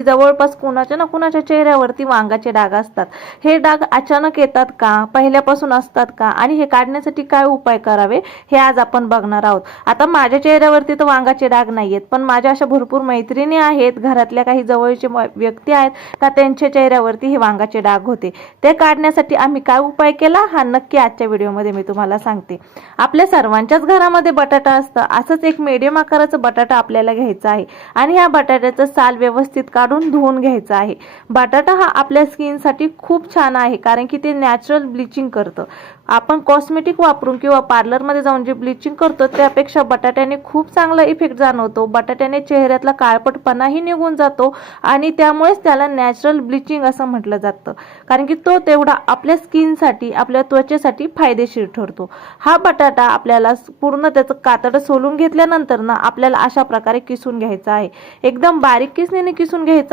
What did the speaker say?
जवळपास कुणाच्या ना कुणाच्या चेहऱ्यावरती वांगाचे डाग असतात। हे डाग अचानक येतात का, पहिल्यापासून असतात का, आणि हे काढण्यासाठी काय उपाय करावे हे आज आपण बघणार आहोत। आता माझ्या चेहऱ्यावरती तर वांगाचे डाग नाहीयेत, पण माझ्या अशा भरपूर मैत्रिणी आहेत, घरातल्या काही जवळचे व्यक्ती आहेत का त्यांच्या चेहऱ्यावरती हे वांगाचे डाग होते। ते काढण्यासाठी आम्ही काय उपाय केला हा नक्की आजच्या व्हिडिओमध्ये मी तुम्हाला सांगते। आपल्या सर्वांच्याच घरामध्ये बटाटा असतं, असंच एक मीडियम आकाराचा बटाटा आपल्याला घ्यायचा आहे आणि ह्या बटाट्याचं साल व्यवस्थित काढून धुवून घ्यायचा आहे। बटाटा हा आपल्या स्किनसाठी खूप छान आहे, कारण की ते नॅचरल ब्लिचिंग करतं। आपण कॉस्मेटिक वापरून किंवा पार्लरमध्ये जाऊन जे ब्लिचिंग करतो त्यापेक्षा बटाट्याने खूप चांगला इफेक्ट जाणवतो। बटाट्याने चेहऱ्यातला काळपटपणाही निघून जातो आणि त्यामुळेच त्याला नॅचरल ब्लिचिंग असं म्हटलं जातं, कारण की तो तेवढा आपल्या स्किनसाठी, आपल्या त्वचेसाठी फायदेशीर ठरतो। हा बटाटा आपल्याला पूर्ण त्याचं कातडं सोलून घेतल्यानंतर ना आपल्याला अशा प्रकारे किसून घ्यायचा आहे। एकदम बारीक किसणीने किसून घ्यायचा